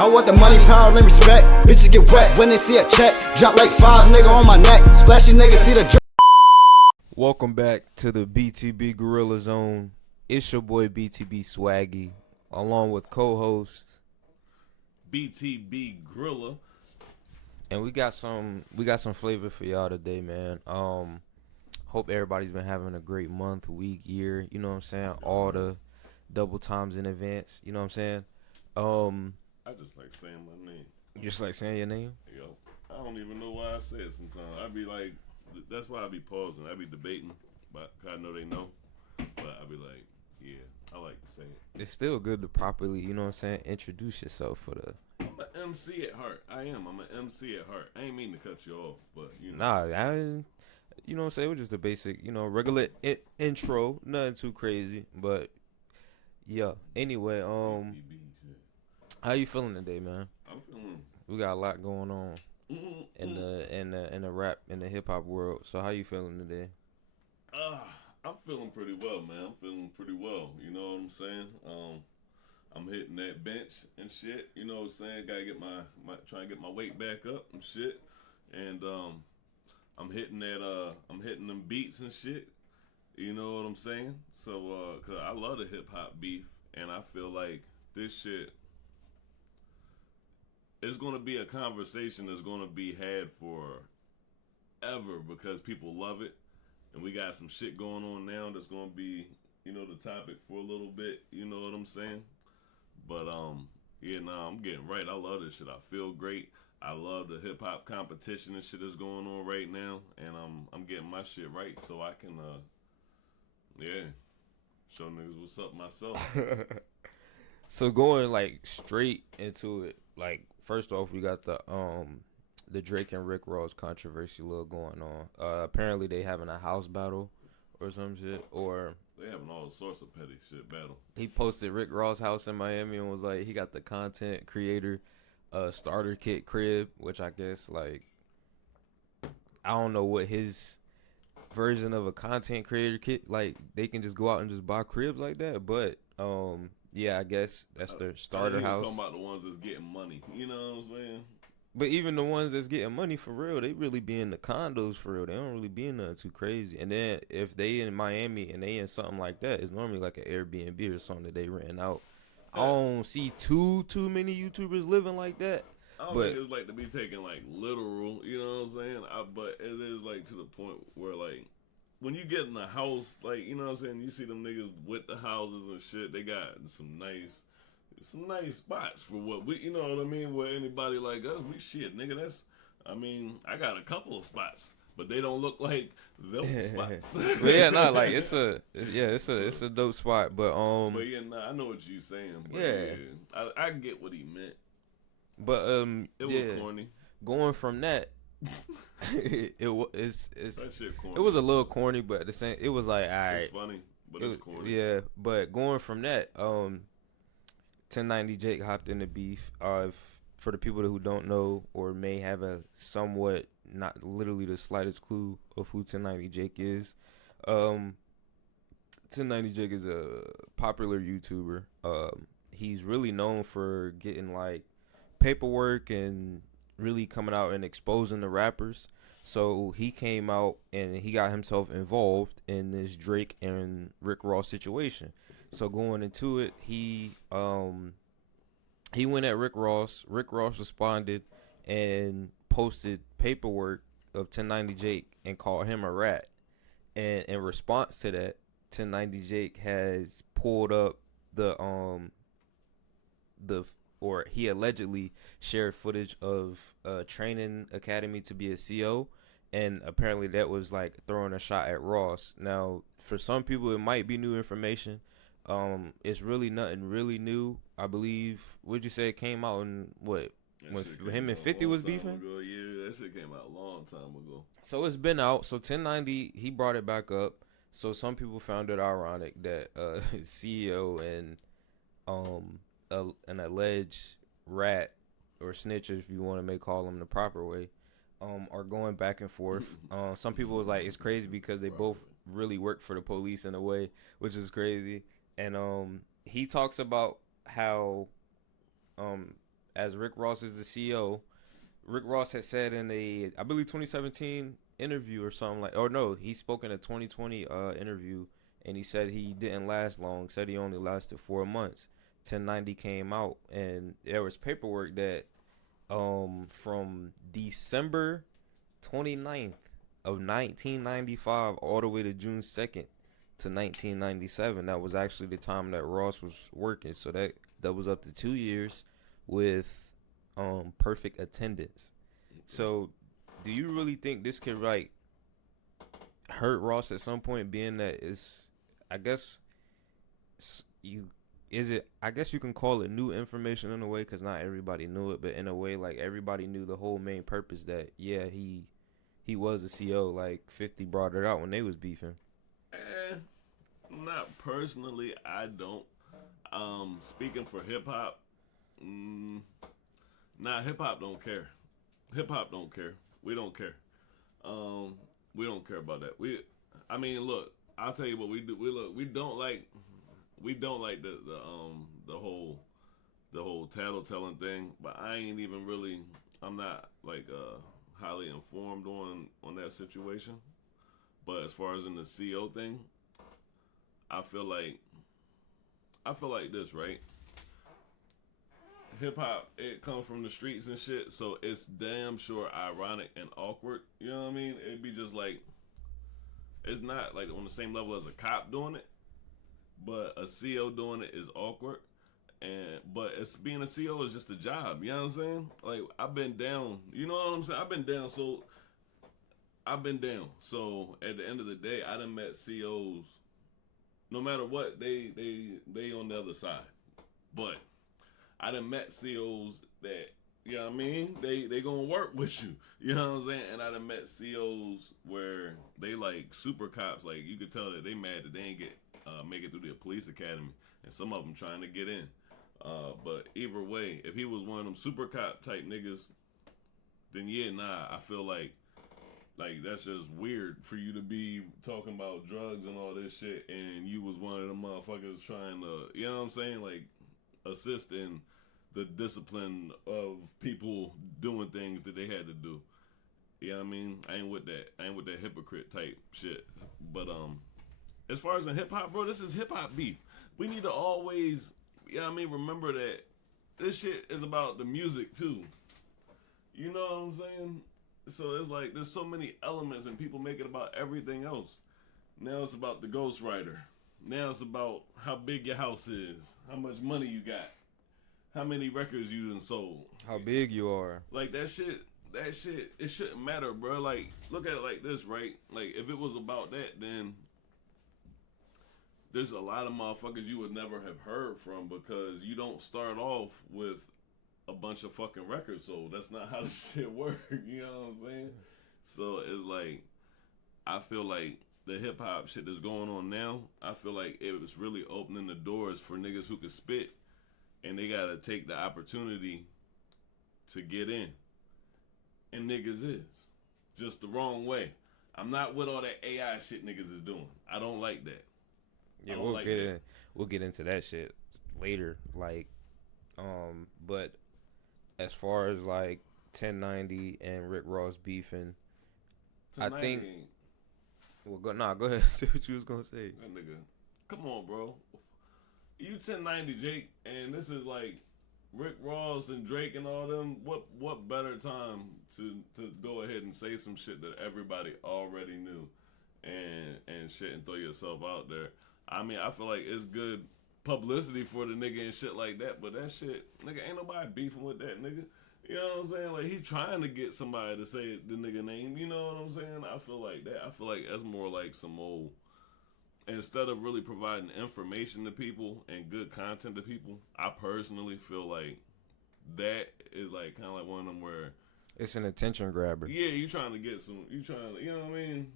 I want the money, power, and respect. Bitches get wet when they see a check. Drop like 5 nigga on my neck. Splashy nigga see the drip. Welcome back to the BTB Gorilla Zone. It's your boy BTB Swaggy, along with co-host BTB Grilla. And we got some flavor for y'all today, man. Hope everybody's been having a great month, week, year. You know what I'm saying? All the double times in advance. You know what I'm saying? I just like saying my name. You just like saying your name? Yo, I don't even know why I say it sometimes. I be like, that's why I be pausing. I be debating, but I know they know. But I be like, yeah, I like to say it. It's still good to properly, you know what I'm saying, introduce yourself for the... I'm an MC at heart. I am. I'm an MC at heart. I ain't mean to cut you off, but you know. Nah, you know what I'm saying? It was just a basic, regular intro. Nothing too crazy, but yeah. Anyway, how you feeling today, man? I'm feeling. We got a lot going on in the rap and the hip hop world. So how you feeling today? I'm feeling pretty well, man. I'm feeling pretty well. You know what I'm saying? I'm hitting that bench and shit. You know what I'm saying? Gotta get my trying to get my weight back up and shit. And I'm hitting them beats and shit. You know what I'm saying? So, cause I love the hip hop beef, and I feel like this shit is gonna be a conversation that's gonna be had forever because people love it, and we got some shit going on now that's gonna be, the topic for a little bit. You know what I'm saying? But I'm getting right. I love this shit. I feel great. I love the hip hop competition and shit that's going on right now, and I'm getting my shit right so I can show niggas what's up myself. So going like straight into it, like first off, we got the Drake and Rick Ross controversy little going on. Apparently they having a house battle or some shit, or they having all sorts of petty shit battle. He posted Rick Ross' house in Miami and was like, he got the content creator starter kit crib, which I guess, like, I don't know what his version of a content creator kit, like, they can just go out and just buy cribs like that, but yeah, I guess that's their starter house. Talking about the ones that's getting money, you know what I'm saying? But even the ones that's getting money for real, they really be in the condos for real. They don't really be in nothing too crazy. And then if they in Miami and they in something like that, it's normally like an Airbnb or something that they renting out. I don't see too many YouTubers living like that. I don't think it's like to be taken like literal, you know what I'm saying? But it is like to the point where like when you get in the house, like, you know what I'm saying, you see them niggas with the houses and shit, they got some nice spots for what we, you know what I mean, where anybody like us, we shit, nigga, I got a couple of spots, but they don't look like those spots. But yeah, nah, like it's a dope spot, but yeah, nah, I know what you're saying. But yeah. I get what he meant. But it was corny. Going from that, it was that shit corny. It was a little corny, but at the same, it was like, all right, it's funny, but it's corny. Yeah, but going from that, 1090 Jake hopped in the beef. For the people who don't know or may have a somewhat, not literally the slightest clue of who 1090 Jake is, 1090 Jake is a popular YouTuber. He's really known for getting like paperwork and really coming out and exposing the rappers. So he came out and he got himself involved in this Drake and Rick Ross situation. So going into it, he went at Rick Ross. Rick Ross responded and posted paperwork of 1090 Jake and called him a rat. And in response to that, 1090 Jake has pulled up or he allegedly shared footage of a training academy to be a CO, and apparently that was like throwing a shot at Ross. Now, for some people, it might be new information. It's really nothing really new. I believe, would you say it came out in what? When him and 50 was beefing? Yeah, that shit came out a long time ago. So it's been out. So 1090, he brought it back up. So some people found it ironic that CEO and an alleged rat or snitch, if you want to call them the proper way, are going back and forth. Some people was like, it's crazy because they both really work for the police in a way, which is crazy. And he talks about how as Rick Ross is the CEO. Rick Ross had said in a, I believe, 2017 interview or something like, or no, he spoke in a 2020 interview, and he said he didn't last long. Said he only lasted 4 months. 1090 came out, and there was paperwork that from December 29th of 1995 all the way to June 2nd to 1997. That was actually the time that Ross was working. So that was up to 2 years with perfect attendance. So do you really think this could like hurt Ross at some point, being that it's, I guess I guess you can call it new information in a way, because not everybody knew it, but in a way like everybody knew the whole main purpose that he was a CO. Like 50 brought it out when they was beefing. Not personally, I don't. Speaking for hip hop, hip hop don't care. Hip hop don't care. We don't care. We don't care about that. I mean, look, I'll tell you what we do. We don't like the whole tattletailing thing. But I ain't even really. I'm not like highly informed on that situation. But as far as in the CO thing, I feel like this, right? Hip hop, it comes from the streets and shit, so it's damn sure ironic and awkward. You know what I mean? It'd be just like, it's not like on the same level as a cop doing it, but a CO doing it is awkward. But it's being a CO is just a job. You know what I'm saying? Like, I've been down. You know what I'm saying? I've been down. So at the end of the day, I done met COs. No matter what, they on the other side. But I done met COs that, you know what I mean? They gonna work with you. You know what I'm saying? And I done met COs where they like super cops. Like, you could tell that they mad that they ain't make it through the police academy. And some of them trying to get in. But either way, if he was one of them super cop type niggas, then I feel like that's just weird for you to be talking about drugs and all this shit, and you was one of them motherfuckers trying to, you know what I'm saying, like, assist in the discipline of people doing things that they had to do. You know what I mean? I ain't with that hypocrite type shit. But as far as in hip hop, bro, this is hip hop beef. We need to always, you know what I mean, remember that this shit is about the music too. You know what I'm saying? So it's like there's so many elements and people make it about everything else. Now it's about the ghostwriter. Now it's about how big your house is, how much money you got, how many records you done sold, how big you are. Like that shit, it shouldn't matter, bro. Like, look at it like this, right? Like, if it was about that, then there's a lot of motherfuckers you would never have heard from, because you don't start off with a bunch of fucking records sold. That's not how this shit work. You know what I'm saying? So it's like, I feel like the hip hop shit that's going on now, I feel like it was really opening the doors for niggas who could spit, and they gotta take the opportunity to get in. And niggas is just the wrong way. I'm not with all that AI shit niggas is doing. I don't like that. Yeah, we'll get into that shit later. Like, but as far as like 1090 and Rick Ross beefing, I think. Well, go ahead. Say what you was gonna say. That nigga, come on, bro. You 1090 Jake, and this is like Rick Ross and Drake and all them. What better time to go ahead and say some shit that everybody already knew, and shit, and throw yourself out there. I mean, I feel like it's good publicity for the nigga and shit like that, but that shit, nigga, ain't nobody beefing with that nigga. You know what I'm saying? Like, he trying to get somebody to say the nigga name. You know what I'm saying? I feel like that. I feel like that's more like some old, instead of really providing information to people and good content to people, I personally feel like that is like kind of like one of them where it's an attention grabber. Yeah, you trying to get some, you know what I mean?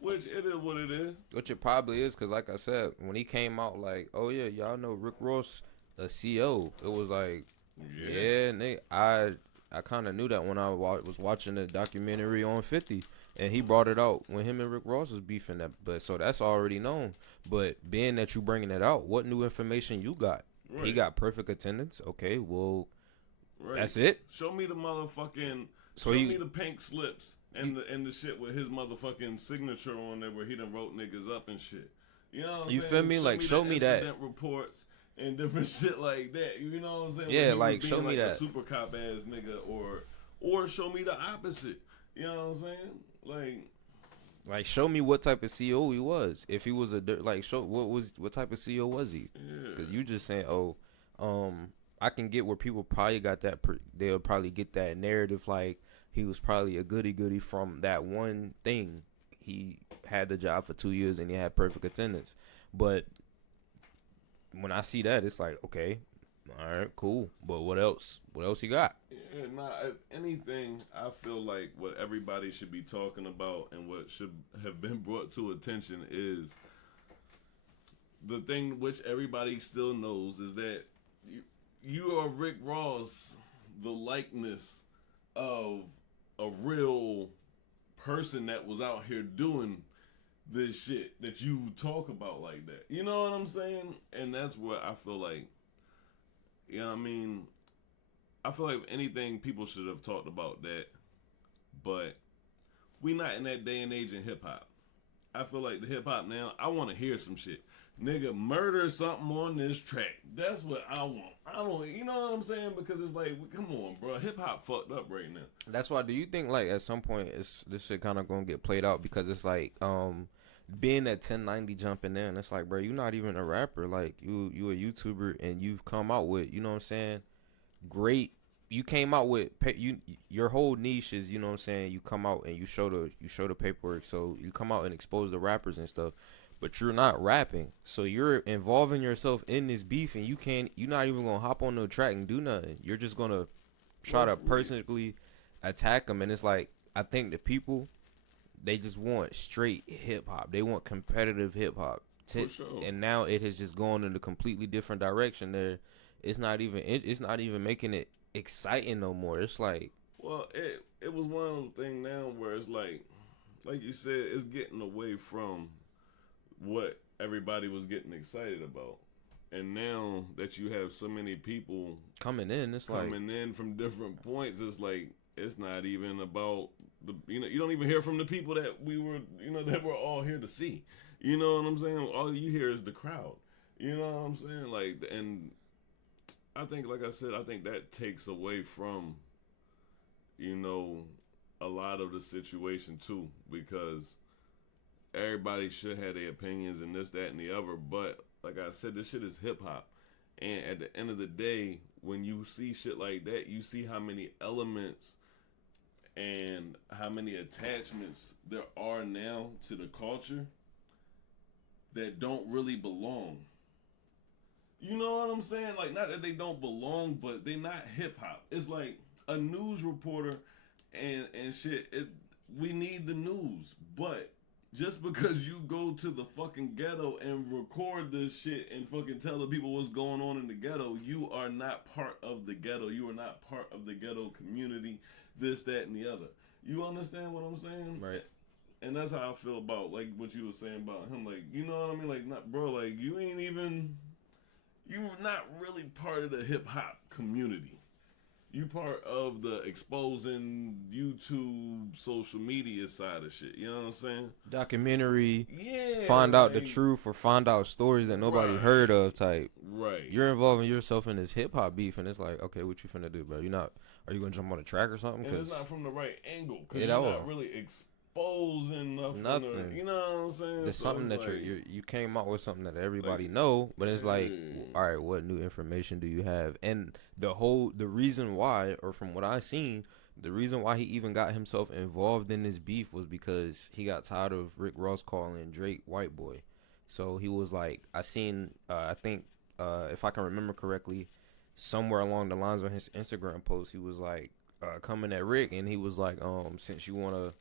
Which it is what it is. Which it probably is, because like I said, when he came out like, oh yeah, y'all know Rick Ross, a CO, it was like, yeah, nigga, I kind of knew that when I was watching the documentary on 50, and he brought it out when him and Rick Ross was beefing that. But so that's already known. But being that you bringing it out, what new information you got? Right. He got perfect attendance. Okay, well, Right. That's it. Show me the motherfucking. So show me the pink slips and the shit with his motherfucking signature on there where he done wrote niggas up and shit. You know what I'm You saying? feel me? Like, show me that. Incident reports and different shit like that. You know what I'm saying? Yeah, When he like, was show being me like that. a super cop ass nigga, or show me the opposite. You know what I'm saying? Like, show me what type of CEO he was. If he was show what type of CEO was he? Yeah. Because you just saying, I can get where people probably got that. They'll probably get that narrative like he was probably a goody from that one thing. He had the job for 2 years and he had perfect attendance. But when I see that, it's like, okay, all right, cool. But what else? What else he got? Yeah, if anything, I feel like what everybody should be talking about and what should have been brought to attention is the thing which everybody still knows is that you are Rick Ross, the likeness of a real person that was out here doing this shit that you talk about like that. You know what I'm saying? And that's what I feel like. You know what I mean? I feel like if anything, people should have talked about that. But we not in that day and age in hip hop. I feel like the hip hop now, I want to hear some shit. Nigga, murder something on this track. That's what I want. I don't, you know what I'm saying? Because it's like, come on, bro. Hip hop fucked up right now. That's why. Do you think like at some point this shit kind of gonna get played out because it's like being at 1090 jumping in, it's like, bro, you're not even a rapper. Like you a YouTuber and you've come out with, you know what I'm saying? Great. You came out with your whole niche is, you know what I'm saying? You come out and you show the paperwork. So you come out and expose the rappers and stuff. But you're not rapping, so you're involving yourself in this beef, and you're not even gonna hop on the track and do nothing. You're just gonna try to personally attack them, and it's like I think the people, they just want straight hip hop. They want competitive hip hop, For sure. And now it has just gone in a completely different direction. There, it's not even making it exciting no more. It's like, well, it was one of those things now where it's like you said, it's getting away from what everybody was getting excited about. And now that you have so many people coming in from different points, it's like it's not even about you don't even hear from the people that that we're all here to see. You know what I'm saying? All you hear is the crowd. You know what I'm saying? Like, and I think, like I said, I think that takes away from a lot of the situation too, because everybody should have their opinions and this, that, and the other. But like I said, this shit is hip hop. And at the end of the day, when you see shit like that, you see how many elements and how many attachments there are now to the culture that don't really belong. You know what I'm saying? Like, not that they don't belong, but they not hip hop. It's like a news reporter and shit. We need the news, but just because you go to the fucking ghetto and record this shit and fucking tell the people what's going on in the ghetto, you are not part of the ghetto. You are not part of the ghetto community, this, that, and the other. You understand what I'm saying? right. And that's how I feel about, like, what you were saying about him. Like, you know what I mean? Like, not, bro, like, you're not really part of the hip-hop community. You part of the exposing YouTube, social media side of shit. You know what I'm saying? Documentary. Yeah. Find out the truth or find out stories that nobody heard of type. Right. You're involving yourself in this hip hop beef, and it's like, okay, what you finna do, bro? Are you gonna jump on a track or something? And it's not from the right angle. Because You're not really exposing nothing. You know what I'm saying? There's so something that like, you came out with something that everybody know, but it's like, all right, what new information do you have? And the reason why, or from what I seen, the reason why he even got himself involved in this beef was because he got tired of Rick Ross calling Drake white boy. So he was like, I think if I can remember correctly, somewhere along the lines on his Instagram post, he was like coming at Rick, and he was like, since you want to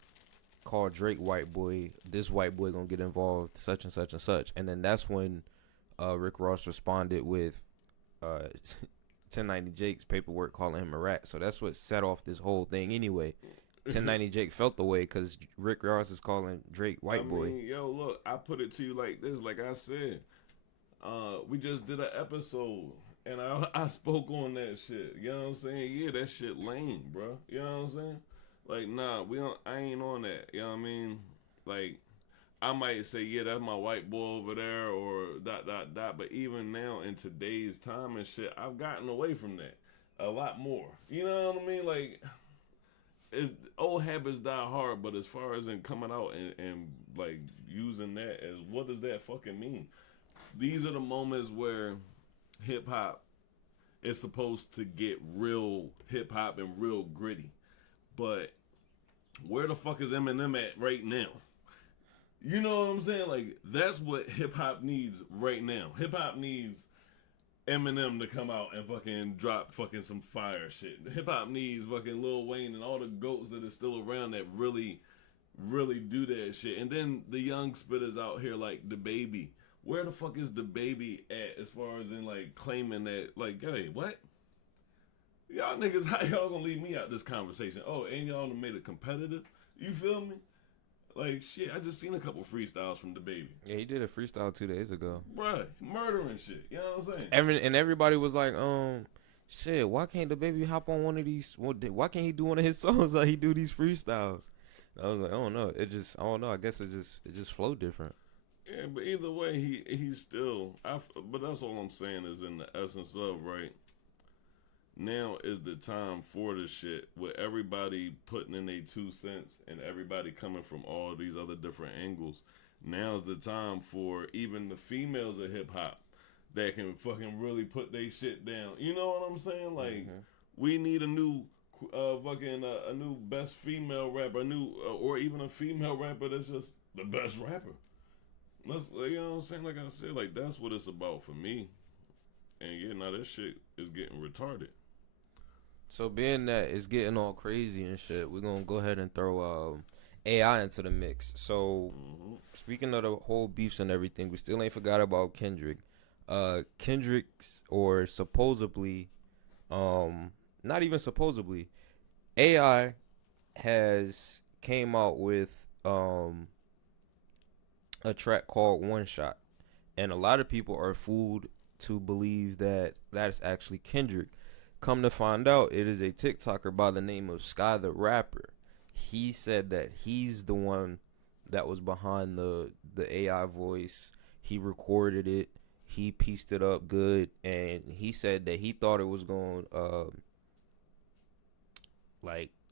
call Drake white boy, this white boy gonna get involved, such and such and such. And then that's when Rick Ross responded with 1090 Jake's paperwork calling him a rat. So that's what set off this whole thing anyway. 1090 Jake felt the way because Rick Ross is calling Drake white boy. Yo, look, I put it to you like this. Like I said, we just did an episode, And I spoke on that shit. You know what I'm saying? Yeah, that shit lame, bro. You know what I'm saying? Like, nah, I ain't on that. You know what I mean? Like, I might say, yeah, that's my white boy over there, or dot dot dot. But even now in today's time and shit, I've gotten away from that a lot more. You know what I mean? Like, old habits die hard. But as far as in coming out and like using that as, what does that fucking mean? These are the moments where hip hop is supposed to get real hip hop and real gritty. But where the fuck is Eminem at right now? You know what I'm saying? Like, that's what hip hop needs right now. Hip hop needs Eminem to come out and fucking drop fucking some fire shit. Hip hop needs fucking Lil Wayne and all the goats that are still around that really, really do that shit. And then the young spitters out here like the baby. Where the fuck is the baby at as far as in like claiming that, like, hey, what? Y'all niggas, how y'all gonna leave me out this conversation? Oh, and y'all done made it competitive? You feel me? Like, shit, I just seen a couple freestyles from the baby. Yeah, he did a freestyle 2 days ago. Bruh, murdering shit. You know what I'm saying? And everybody was like, shit, why can't the baby hop on one of these? Why can't he do one of his songs like he do these freestyles? I was like, I don't know. I don't know. I guess it just flowed different. Yeah, but either way, he's still. But that's all I'm saying is in the essence of, right? Now is the time for the shit with everybody putting in their 2 cents and everybody coming from all these other different angles. Now's the time for even the females of hip hop that can fucking really put their shit down. You know what I'm saying? Like, we need a new a new best female rapper, or even a female rapper that's just the best rapper. You know what I'm saying? Like I said, like, that's what it's about for me. And yeah, now this shit is getting retarded. So being that it's getting all crazy and shit, we're gonna go ahead and throw AI into the mix. So speaking of the whole beefs and everything, we still ain't forgot about Kendrick. Kendrick's, or supposedly, not even supposedly, AI has came out with a track called One Shot, and a lot of people are fooled to believe that that's actually Kendrick. Come to find out, it is a TikToker by the name of Sky the Rapper. He said that he's the one that was behind the AI voice. He recorded it. He pieced it up good, and he said that he thought it was going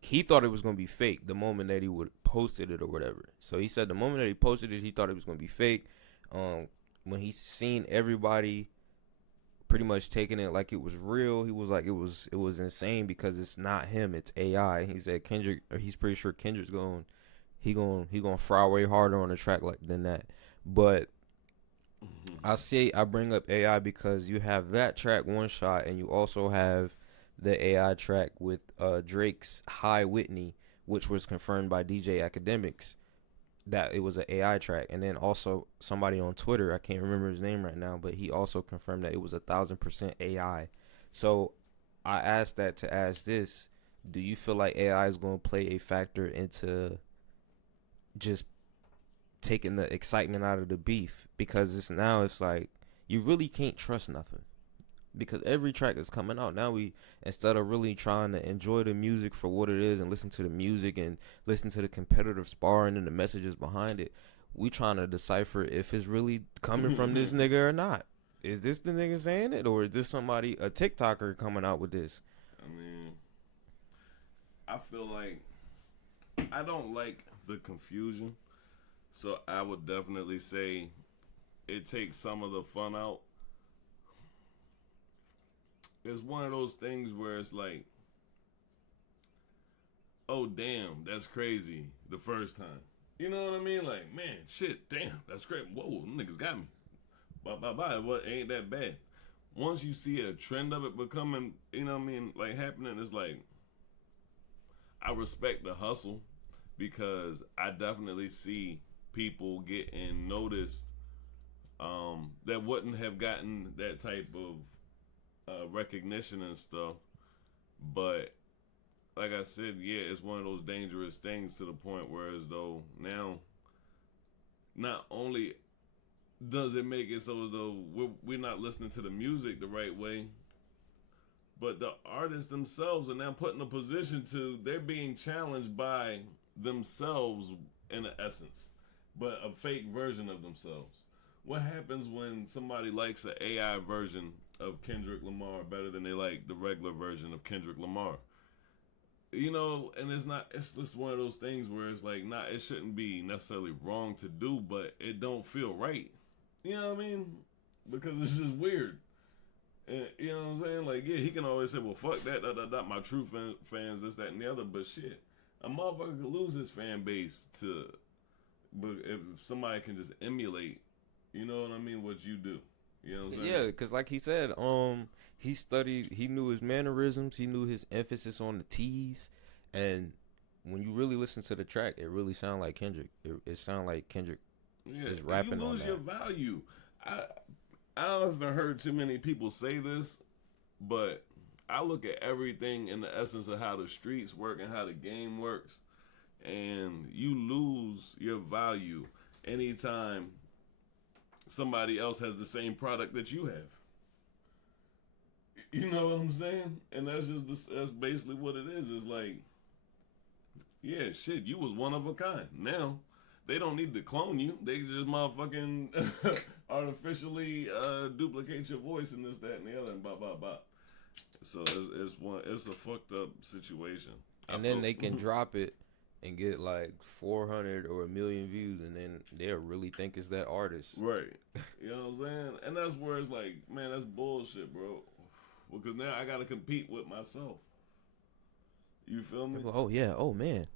he thought it was going to be fake the moment that he would posted it or whatever. So he said the moment that he posted it, he thought it was going to be fake. When he seen everybody pretty much taking it like it was real, he was like, it was insane because it's not him, it's AI. He said Kendrick, or he's pretty sure Kendrick's going fry way harder on the track than that. But I bring up AI because you have that track One Shot, and you also have the AI track with Drake's High Whitney, which was confirmed by DJ Academics that it was an AI track. And then also somebody on Twitter, I can't remember his name right now, but he also confirmed that it was 1,000% AI. So I asked that to ask this: do you feel like AI is going to play a factor into just taking the excitement out of the beef? Because it's like you really can't trust nothing, because every track is coming out now. We, instead of really trying to enjoy the music for what it is and listen to the music and listen to the competitive sparring and the messages behind it, we trying to decipher if it's really coming from this nigga or not. Is this the nigga saying it, or is this somebody, a TikToker, coming out with this? I mean, I feel like I don't like the confusion, so I would definitely say it takes some of the fun out. It's one of those things where it's like, oh damn, that's crazy the first time. You know what I mean? Like, man, shit, damn, that's great. Whoa, them niggas got me. Bye. What, ain't that bad? Once you see a trend of it becoming, you know what I mean, like happening, it's like, I respect the hustle, because I definitely see people getting noticed that wouldn't have gotten that type of recognition and stuff. But like I said, yeah, it's one of those dangerous things to the point where, as though now, not only does it make it so as though we're not listening to the music the right way, But the artists themselves are now put in a position to, they're being challenged by themselves in essence, but a fake version of themselves. What happens when somebody likes an AI version of Kendrick Lamar better than they like the regular version of Kendrick Lamar? You know, and it's just one of those things where it's like, not, it shouldn't be necessarily wrong to do, but it don't feel right. You know what I mean? Because it's just weird. And, you know what I'm saying? Like, yeah, he can always say, well, fuck that, my true fans, this, that, and the other. But shit, a motherfucker could lose his fan base to, but if somebody can just emulate, you know what I mean, what you do. You know what I'm saying? Yeah, because like he said, he studied, he knew his mannerisms, he knew his emphasis on the T's, and when you really listen to the track, it really sounded like Kendrick. It sounded like Kendrick is rapping you on lose that. your value. I haven't heard too many people say this, but I look at everything in the essence of how the streets work and how the game works, and you lose your value anytime somebody else has the same product that you have. You know what I'm saying? And that's basically what it is. It's like, yeah, shit, you was one of a kind. Now they don't need to clone you. They just motherfucking artificially duplicate your voice and this, that, and the other, and blah, blah, blah. So it's a fucked up situation. And then they can drop it and get like 400 or 1,000,000 views, and then they'll really think it's that artist. Right. You know what I'm saying? And that's where it's like, man, that's bullshit, bro. Because now I gotta compete with myself. You feel me? Oh yeah. Oh man.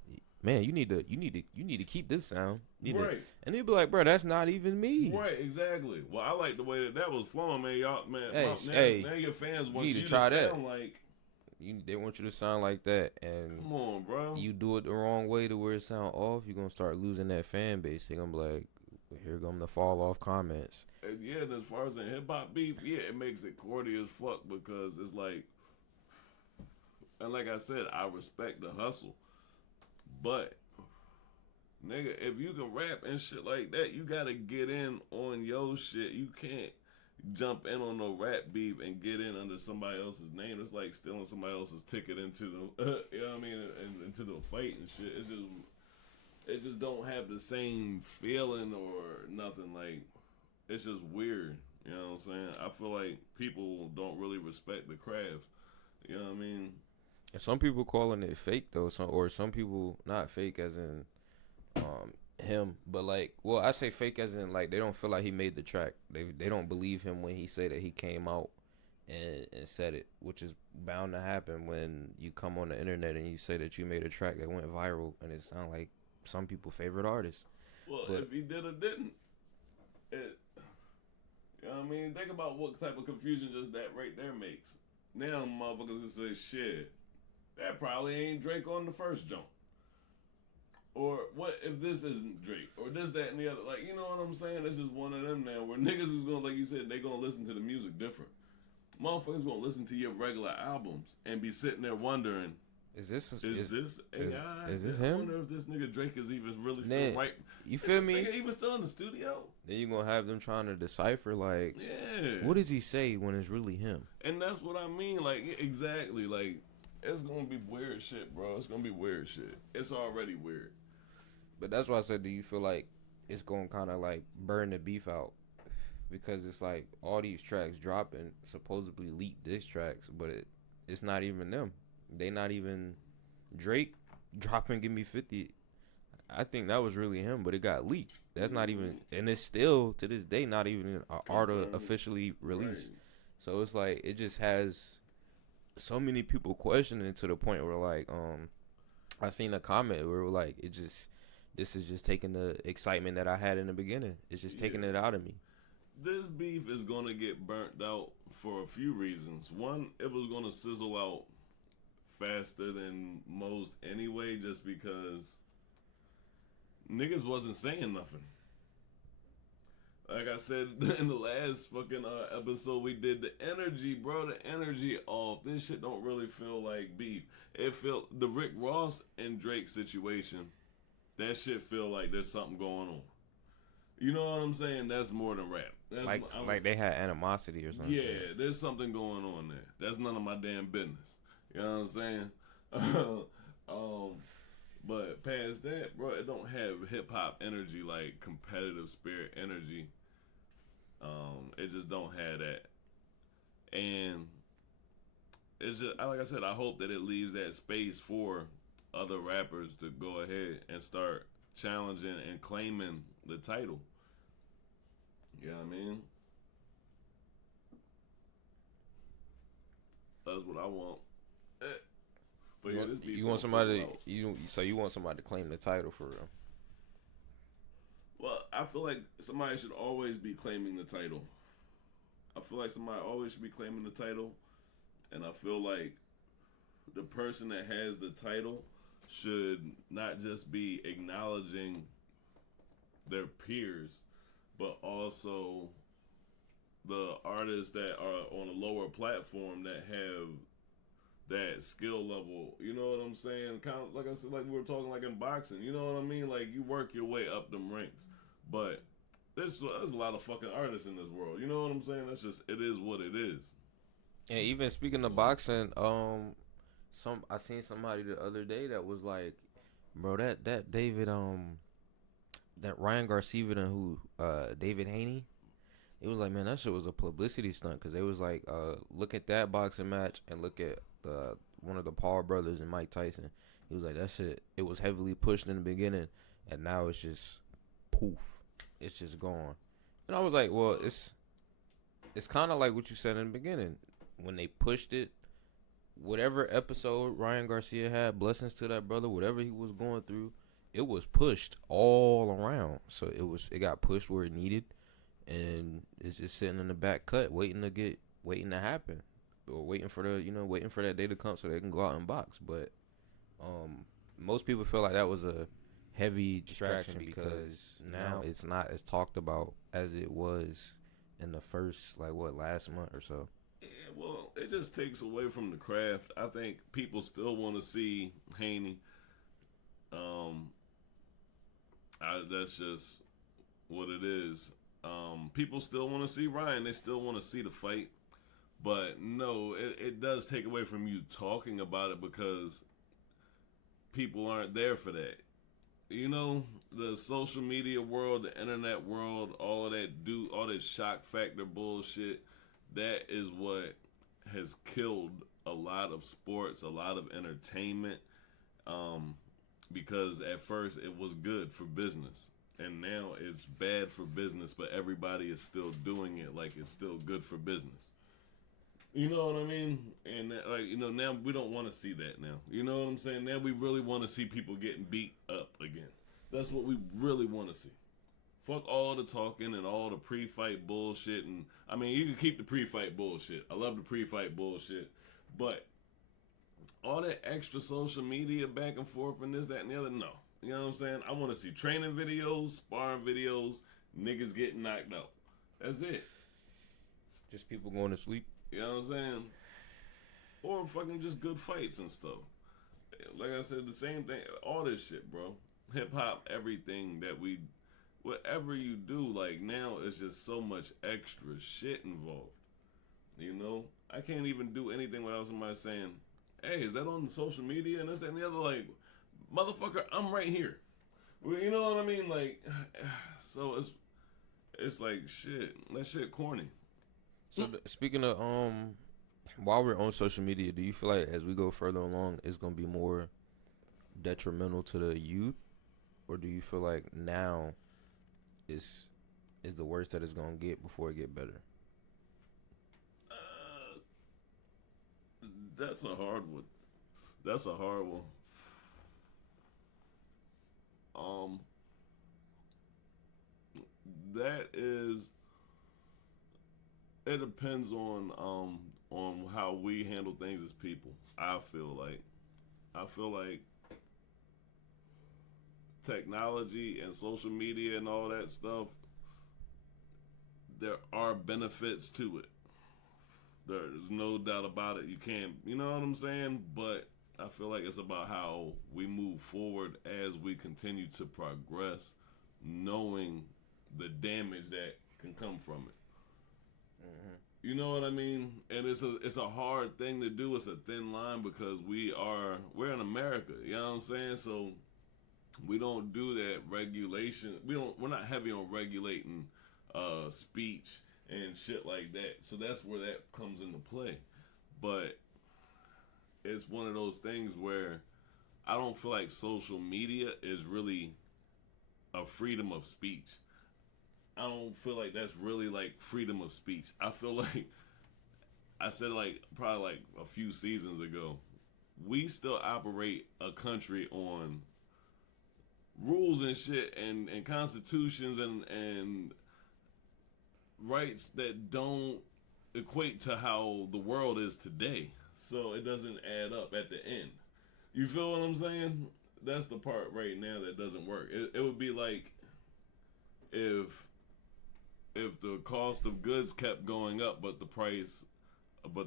Man, you need to keep this sound. Right. And they'd be like, bro, that's not even me. Right, exactly. Well, I like the way that was flowing, man. Y'all, man. Now your fans want you to try that. sound like. They want you to sound like that, and come on, bro. You do it the wrong way to where it sound off, you're gonna start losing that fan base. They're gonna be like, here come the fall off comments. And yeah, and as far as in hip hop beef, yeah, it makes it cordy as fuck because it's like, and like I said, I respect the hustle, but nigga, if you can rap and shit like that, you gotta get in on your shit. You can't jump in on no rap beef and get in under somebody else's name. It's like stealing somebody else's ticket into the, you know what I mean, and into the fight and shit. It just don't have the same feeling or nothing. Like, it's just weird. You know what I'm saying? I feel like people don't really respect the craft. You know what I mean? And some people calling it fake though, or some people not fake as in him, but like, well, I say fake as in like they don't feel like he made the track. They don't believe him when he say that he came out and said it, which is bound to happen when you come on the internet and you say that you made a track that went viral and it sound like some people's favorite artist. Well, but if he did or didn't, you know what I mean? Think about what type of confusion just that right there makes. Now motherfuckers will say, shit, that probably ain't Drake on the first jump. Or what if this isn't Drake? Or this, that, and the other. Like, you know what I'm saying? It's just one of them now where niggas is going to, like you said, they going to listen to the music different. Motherfuckers going to listen to your regular albums and be sitting there wondering, Is this AI? Is this him? I wonder if this nigga Drake is even really still right. You feel me? Nigga even still in the studio? Then you gonna have them trying to decipher like, what does he say when it's really him? And that's what I mean. Like, exactly. Like, it's gonna be weird shit, bro. It's gonna be weird shit. It's already weird. But that's why I said, do you feel like it's gonna kind of like burn the beef out? Because it's like all these tracks dropping, supposedly leaked diss tracks, but it's not even them. They not even Drake dropping Give Me 50. I think that was really him, but it got leaked. That's not even, and it's still to this day not even an artist officially released. Right. So it's like it just has so many people questioning it to the point where like I seen a comment where like this is just taking the excitement that I had in the beginning. It's just taking it out of me. This beef is gonna get burnt out for a few reasons. One, it was gonna sizzle out faster than most anyway, just because niggas wasn't saying nothing. Like I said in the last fucking episode we did, the energy, bro, the energy off. This shit don't really feel like beef. It felt the Rick Ross and Drake situation. That shit feel like there's something going on. You know what I'm saying? That's more than rap. Like they had animosity or something. Yeah, there's something going on there. That's none of my damn business. You know what I'm saying? But past that, bro, it don't have hip hop energy like competitive spirit energy. It just don't have that. And it's just like I said, I hope that it leaves that space for other rappers to go ahead and start challenging and claiming the title. You know what I mean? That's what I want. But yeah, you want somebody you want somebody to claim the title for real. Well, I feel like somebody should always be claiming the title. I feel like somebody always should be claiming the title. And I feel like the person that has the title should not just be acknowledging their peers, but also the artists that are on a lower platform that have that skill level. You know what I'm saying? Kind of like I said, like we were talking like in boxing. You know what I mean? Like you work your way up them ranks. But there's a lot of fucking artists in this world. You know what I'm saying? That's just, it is what it is. And even speaking of boxing, I seen somebody the other day that was like, bro, that David that Ryan Garcia and who David Haney, it was like, man, that shit was a publicity stunt because they was like, look at that boxing match and look at the one of the Paul brothers and Mike Tyson. He was like, that shit, it was heavily pushed in the beginning and now it's just poof, it's just gone. And I was like, well, it's kind of like what you said in the beginning. When they pushed it, whatever episode Ryan Garcia had, blessings to that brother, whatever he was going through, it was pushed all around. So it got pushed where it needed, and it's just sitting in the back cut, waiting to happen, or waiting for that day to come so they can go out and box. But most people feel like that was a heavy distraction because now it's not as talked about as it was in the first last month or so. Yeah, well, it just takes away from the craft. I think people still want to see Haney. That's just what it is. People still want to see Ryan. They still want to see the fight. But no, it does take away from you talking about it because people aren't there for that. You know, the social media world, the internet world, all that shock factor bullshit, that is what has killed a lot of sports, a lot of entertainment, because at first it was good for business, and now it's bad for business, but everybody is still doing it like it's still good for business. You know what I mean? And now we don't want to see that now. You know what I'm saying? Now we really want to see people getting beat up again. That's what we really want to see. Fuck all the talking and all the pre-fight bullshit. And I mean, you can keep the pre-fight bullshit. I love the pre-fight bullshit. But all that extra social media back and forth and this, that, and the other, no. You know what I'm saying? I want to see training videos, sparring videos, niggas getting knocked out. That's it. Just people going to sleep. You know what I'm saying? Or fucking just good fights and stuff. Like I said, the same thing. All this shit, bro. Hip-hop, everything whatever you do, like now it's just so much extra shit involved. You know? I can't even do anything without somebody saying, hey, is that on social media and this, that, and the other? Like, motherfucker, I'm right here. Well, you know what I mean? Like, so it's like shit. That shit corny. So speaking of while we're on social media, do you feel like as we go further along, it's gonna be more detrimental to the youth, or do you feel like now is the worst that it's gonna get before it get better? That's a hard one. That's a hard one. That is. It depends on how we handle things as people. I feel like technology and social media and all that stuff, there are benefits to it. There's no doubt about it. You can't, you know what I'm saying? But I feel like it's about how we move forward as we continue to progress, knowing the damage that can come from it. You know what I mean? And it's a hard thing to do. It's a thin line because we're in America. You know what I'm saying? So we don't do that regulation. We're not heavy on regulating speech and shit like that. So that's where that comes into play. But it's one of those things where I don't feel like social media is really a freedom of speech. I don't feel like that's really like freedom of speech. I feel like I said like probably like a few seasons ago, we still operate a country on rules and shit and constitutions and rights that don't equate to how the world is today. So it doesn't add up at the end. You feel what I'm saying? That's the part right now that doesn't work. It would be like if the cost of goods kept going up, but the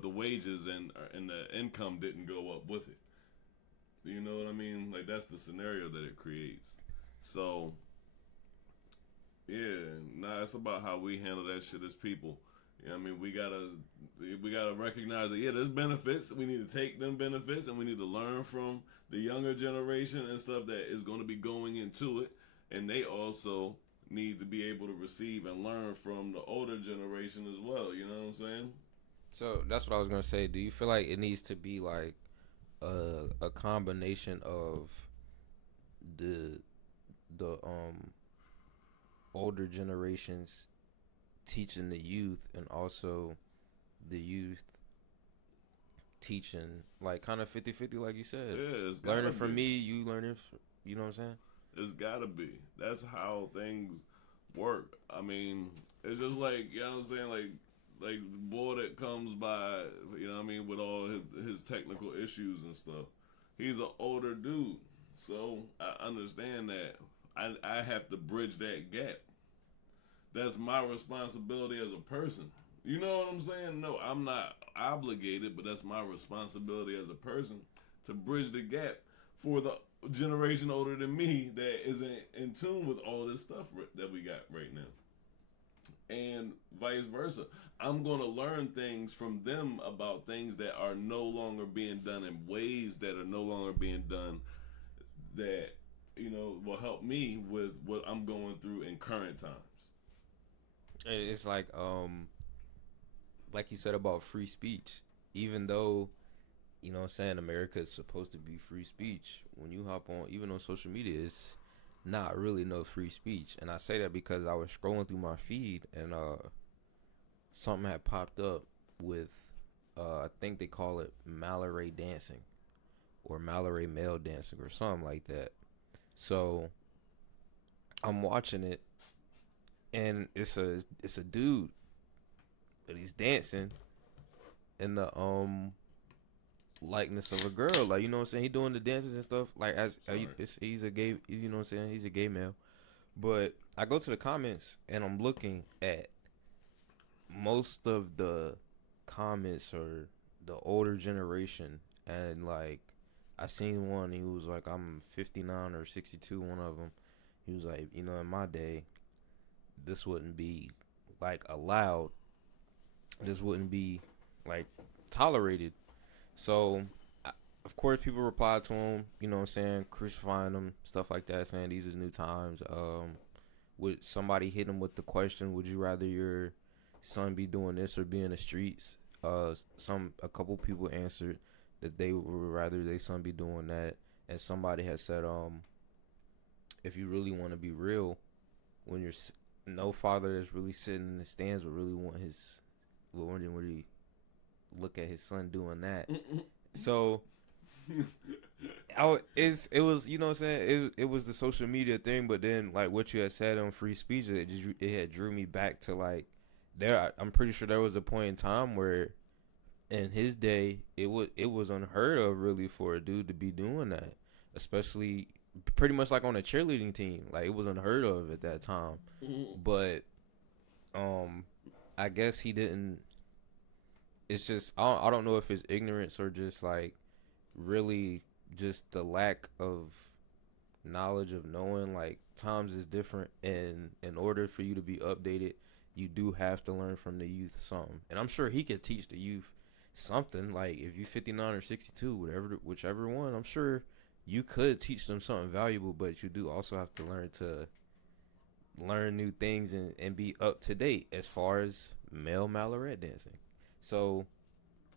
wages and the income didn't go up with it. You know what I mean? Like that's the scenario that it creates. So yeah, it's about how we handle that shit as people. You know what I mean? We gotta recognize that there's benefits. We need to take them benefits and we need to learn from the younger generation and stuff that is going to be going into it, and they also need to be able to receive and learn from the older generation as well. You know what I'm saying? So that's what I was gonna say. Do you feel like it needs to be like a combination of the older generations teaching the youth and also the youth teaching, like kind of 50-50 like you said? Yeah, it's learning gotta from be. me, you learning you know what I'm saying? It's gotta be. That's how things work. I mean, it's just like, you know what I'm saying, like the boy that comes by, you know what I mean, with all his technical issues and stuff. He's an older dude, so I understand that. I have to bridge that gap. That's my responsibility as a person. You know what I'm saying? No, I'm not obligated, but that's my responsibility as a person to bridge the gap for the generation older than me that isn't in tune with all this stuff that we got right now. And vice versa. I'm going to learn things from them about things that are no longer being done in ways that are no longer being done that, will help me with what I'm going through in current times. It's like you said about free speech. Even though, you know what I'm saying, America is supposed to be free speech, when you hop on, even on social media, it's not really no free speech. And I say that because I was scrolling through my feed and something had popped up with I think they call it Mallory dancing or Mallory male dancing or something like that. So I'm watching it and it's a dude and he's dancing in the likeness of a girl, like, you know what I'm saying, he doing the dances and stuff like he's a gay, you know what I'm saying, he's a gay male. But I go to the comments and I'm looking at most of the comments or the older generation, and like I seen one, he was like, I'm 59 or 62, one of them, he was like, in my day this wouldn't be like allowed, this wouldn't be like tolerated. So of course people replied to him, you know what I'm saying, crucifying him, stuff like that, saying these is new times. Would somebody hit him with the question, would you rather your son be doing this or be in the streets? A couple people answered that they would rather their son be doing that, and somebody had said, if you really want to be real, when you're no father that's really sitting in the stands would really want his, would really look at his son doing that. So it was, you know what I'm saying, it was the social media thing, but then like what you had said on free speech, it had drew me back to like I'm pretty sure there was a point in time where in his day it was unheard of really for a dude to be doing that, especially pretty much like on a cheerleading team, like it was unheard of at that time. But I guess he didn't, it's just I don't know if it's ignorance or just like really just the lack of knowledge of knowing like times is different, and in order for you to be updated you do have to learn from the youth something. And I'm sure he could teach the youth something. Like if you 59 or 62, whichever one, I'm sure you could teach them something valuable. But you do also have to learn new things and be up to date as far as male malorette dancing. So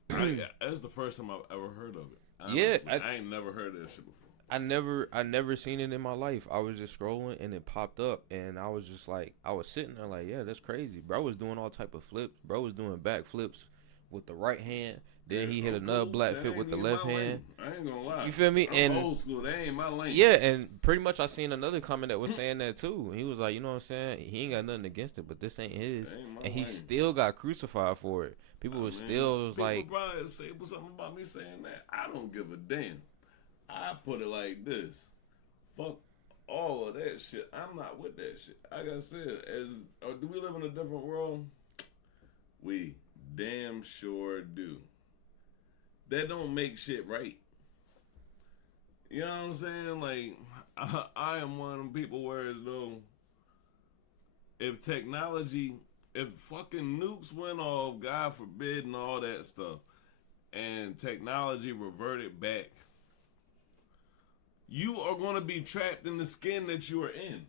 that's the first time I've ever heard of it. Honestly, yeah, I ain't never heard of that shit before. I never seen it in my life. I was just scrolling and it popped up, and I was just like, I was sitting there like, yeah, that's crazy. Bro was doing all type of flips. Bro was doing back flips with the right hand. Then he hit another black flip with the left hand. I ain't gonna lie. You feel me? I'm And old school. That ain't my lane. yeah, and pretty much I seen another comment that was saying that too. He was like, you know what I'm saying? He ain't got nothing against it, but this ain't his. And he still got crucified for it. People was still was like, people probably say something about me saying that. I don't give a damn. I put it like this. Fuck all of that shit. I'm not with that shit. Like I said, do we live in a different world? We damn sure do. That don't make shit right. You know what I'm saying? Like, I am one of them people where as though if fucking nukes went off, God forbid, and all that stuff, and technology reverted back, you are going to be trapped in the skin that you are in.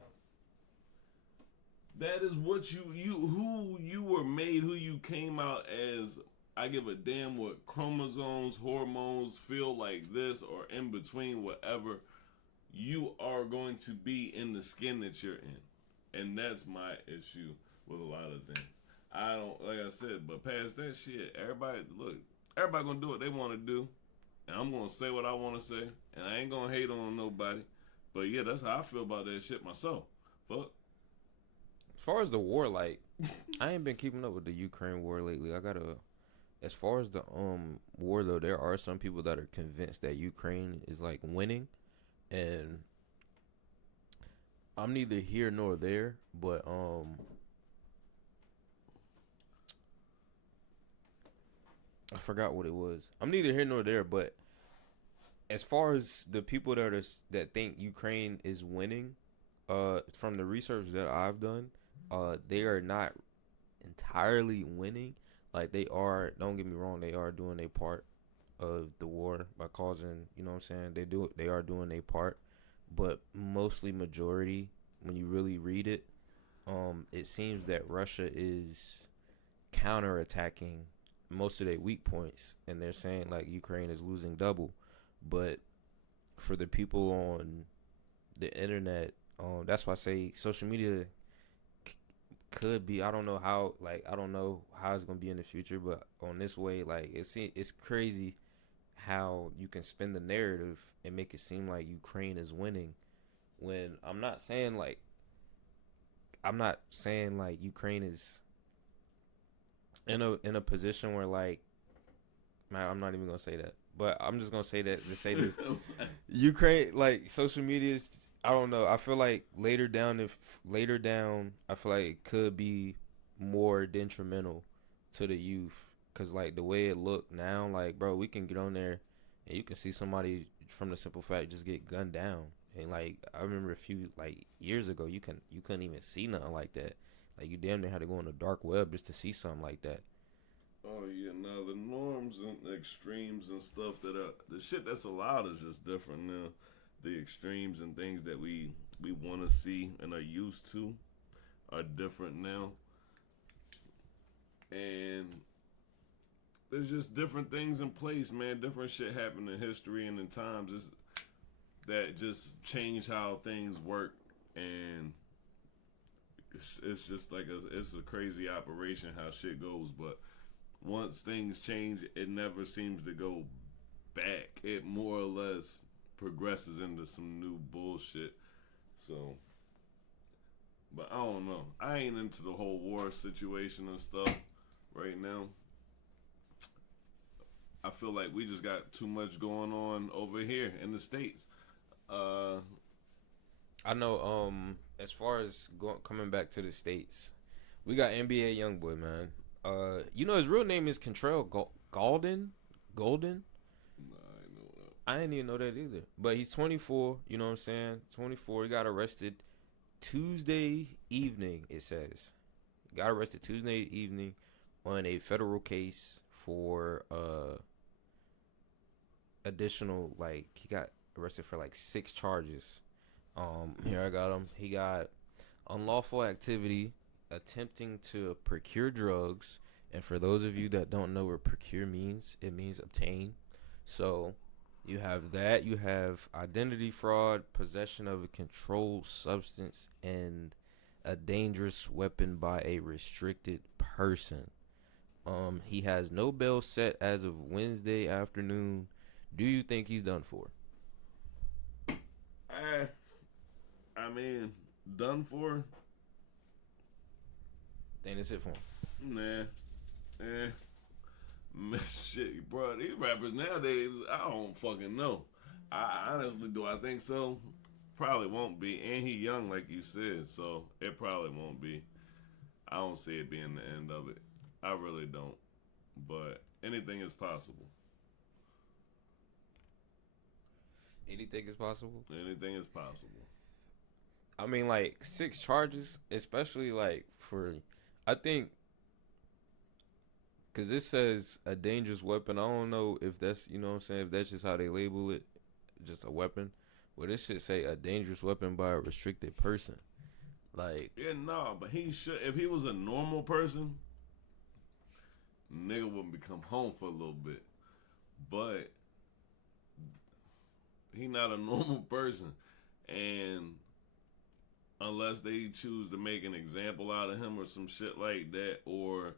That is what who you were made, who you came out as. I give a damn what chromosomes, hormones feel like this or in between, whatever. You are going to be in the skin that you're in. And that's my issue with a lot of things. I don't, like I said, but past that shit, everybody gonna do what they want to do. And I'm gonna say what I want to say. And I ain't gonna hate on nobody. But yeah, that's how I feel about that shit myself. Fuck. as far as the war, like, I ain't been keeping up with the Ukraine war lately. As far as the war though, there are some people that are convinced that Ukraine is like winning, and I'm neither here nor there, but I forgot what it was. I'm neither here nor there, but as far as the people that think Ukraine is winning, from the research that I've done, they are not entirely winning. Like they are, don't get me wrong, they are doing a part of the war by causing, you know what I'm saying? They are doing a part, but mostly majority, when you really read it, it seems that Russia is counterattacking most of their weak points, and they're saying like Ukraine is losing double. But for the people on the internet, that's why I say social media could be, I don't know how it's gonna be in the future, but on this way, like it's crazy how you can spin the narrative and make it seem like Ukraine is winning, when I'm not saying like Ukraine is in a position where, like, man, I'm not even gonna say that, but I'm just gonna say that to say this. Ukraine, like, social media is, I don't know. I feel like later down, I feel like it could be more detrimental to the youth, cause like the way it look now, like, bro, we can get on there and you can see somebody from the simple fact just get gunned down, and like I remember a few like years ago, you couldn't even see nothing like that. Like you damn near had to go on the dark web just to see something like that. Oh yeah, now the norms and extremes and stuff the shit that's allowed is just different now. The extremes and things that we want to see and are used to are different now, and there's just different things in place, man. Different shit happened in history and in times that just change how things work, and it's just like it's a crazy operation how shit goes. But once things change, it never seems to go back. It more or less progresses into some new bullshit. So, but I don't know. I ain't into the whole war situation and stuff right now. I feel like we just got too much going on over here in the States. I know. As far as coming back to the States, we got NBA YoungBoy, man. You know his real name is Contrell Golden. I didn't even know that either. But he's 24, you know what I'm saying? 24. He got arrested Tuesday evening, it says. got arrested Tuesday evening on a federal case for additional, like, he got arrested for like 6 charges. Here I got him. He got unlawful activity, attempting to procure drugs. And for those of you that don't know what procure means, it means obtain. So you have that. You have identity fraud, possession of a controlled substance, and a dangerous weapon by a restricted person. He has no bail set as of Wednesday afternoon. Do you think he's done for? I mean, done for? Think that's it for him. Nah. Shit, bro. These rappers nowadays, I don't fucking know. I honestly, do I think so? Probably won't be. And he young, like you said, so it probably won't be. I don't see it being the end of it. I really don't. But anything is possible. Anything is possible? Anything is possible. I mean, like, 6 charges, especially, like, for, I think, because it says a dangerous weapon. I don't know if that's, you know what I'm saying, if that's just how they label it, just a weapon. Well, this should say a dangerous weapon by a restricted person. Like, yeah, no, but he should. If he was a normal person, nigga wouldn't become home for a little bit. But he not a normal person, and unless they choose to make an example out of him or some shit like that, or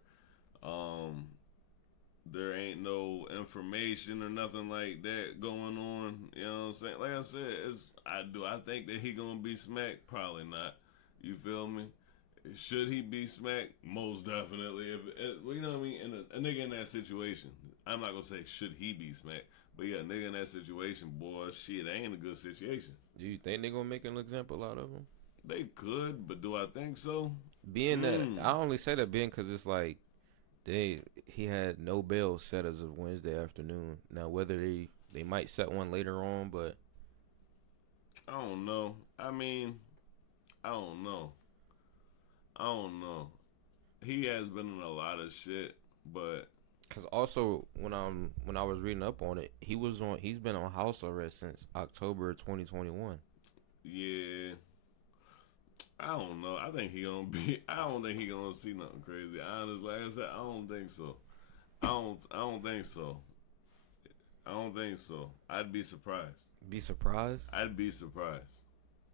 there ain't no information or nothing like that going on. You know what I'm saying? Like I said, I think that he gonna be smacked? Probably not. You feel me? Should he be smacked? Most definitely. If you know what I mean, and a nigga in that situation, I'm not gonna say should he be smacked, but yeah, a nigga in that situation, boy, shit, that ain't a good situation. do you think they gonna make an example out of him? They could, but do I think so? Being that, I only say that being because it's like, he had no bail set as of Wednesday afternoon. Now, whether they might set one later on, but I don't know. I mean, I don't know. He has been in a lot of shit, but because also when I was reading up on it, he's been on house arrest since October 2021. yeah, I don't know. I think he gonna be. I don't think he gonna see nothing crazy. Honestly, like I said, I don't think so. I don't think so. I don't think so. I'd be surprised. Be surprised? I'd be surprised.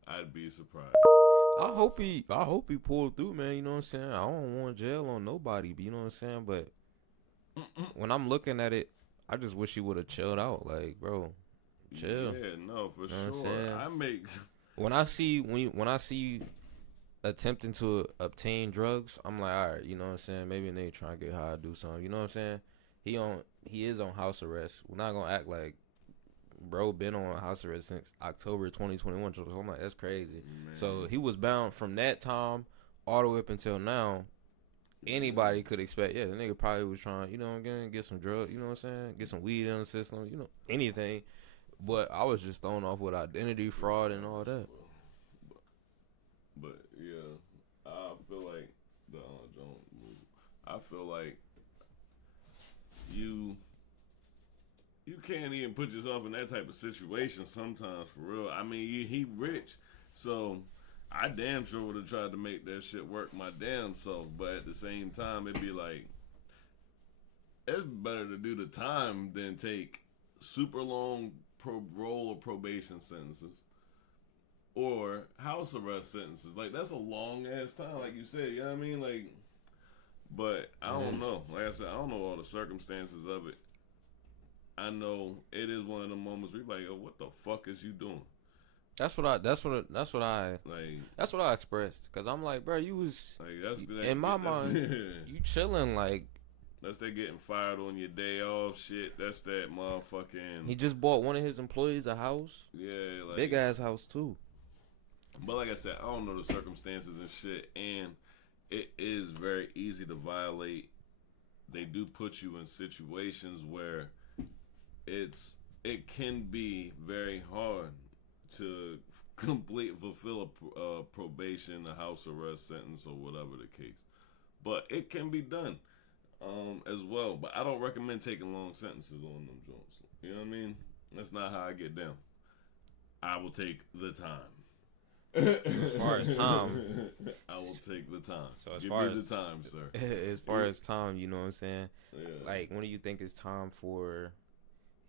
I'd be surprised. I hope he pulled through, man. You know what I'm saying? I don't want jail on nobody, but you know what I'm saying? But when I'm looking at it, I just wish he would have chilled out. Like, bro, chill. Yeah, no, for You know what I'm sure. saying? I make When I see attempting to obtain drugs, I'm like, all right, you know what I'm saying? Maybe they trying to get high, do something. You know what I'm saying? He is on house arrest. We're not gonna act like bro been on house arrest since October 2021. So I'm like, that's crazy. man. So he was bound from that time all the way up until now. Anybody could expect, yeah, the nigga probably was trying, you know, again, get some drugs, you know what I'm saying? Get some weed in the system, you know, anything. But I was just thrown off with identity fraud and all that. But yeah, I feel like the Jones movie. I feel like you can't even put yourself in that type of situation sometimes, for real. I mean, he rich, so I damn sure would have tried to make that shit work my damn self. But at the same time, it'd be like, it's better to do the time than take super long parole or probation sentences or house arrest sentences. Like, that's a long ass time, like you said. You know what I mean? Like, but I don't know. Like I said, I don't know all the circumstances of it. I know it is one of the moments where you're like, "Oh, what the fuck is you doing?" That's what I Like, expressed. Cause I'm like, bro, you was that's in my mind, you chilling like. That's they getting fired on your day off shit. That's that motherfucking. He just bought one of his employees a house. Yeah, like Big ass house too. But like I said, I don't know the circumstances and shit, and it is very easy to violate. They do put you in situations where it can be very hard to fulfill a probation, a house arrest sentence, or whatever the case. but it can be done as well. But I don't recommend taking long sentences on them joints. You know what I mean? That's not how I get down. I will take the time. As far as time, I will take the time. So as Give far me as the time, sir. As far as time, you know what I'm saying? Yeah. Like, when do you think it's time for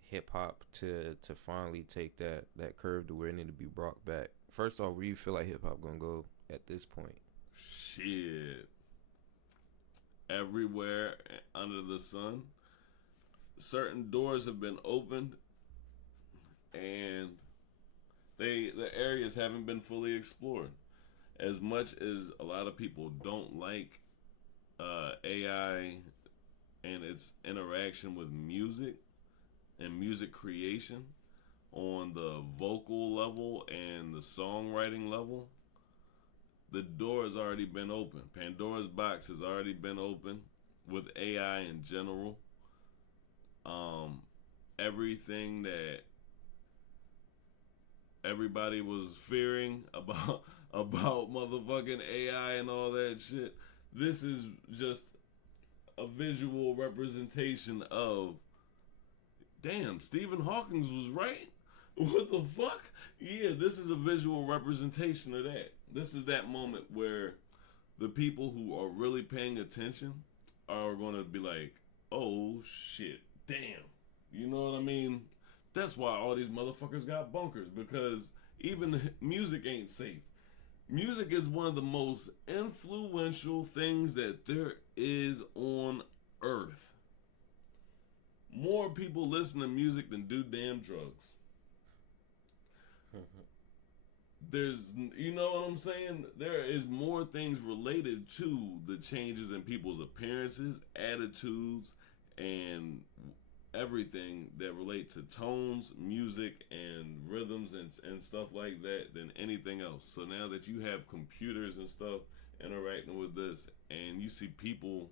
hip hop to finally take that curve to where it need to be brought back? First off, where you feel like hip hop gonna go at this point? Shit. Everywhere under the sun, certain doors have been opened, and the areas haven't been fully explored. As much as a lot of people don't like AI and its interaction with music and music creation on the vocal level and the songwriting level, the door has already been open. Pandora's box has already been open with AI in general. Everything that everybody was fearing about motherfucking AI and all that shit, this is just a visual representation of, damn, Stephen Hawking was right? What the fuck? Yeah, this is a visual representation of that. This is that moment where the people who are really paying attention are going to be like, oh shit, damn. You know what I mean? That's why all these motherfuckers got bunkers, because even music ain't safe. Music is one of the most influential things that there is on earth. More people listen to music than do damn drugs. There's, you know what I'm saying? There is more things related to the changes in people's appearances, attitudes, and everything that relate to tones, music, and rhythms and stuff like that than anything else. So now that you have computers and stuff interacting with this, and you see people,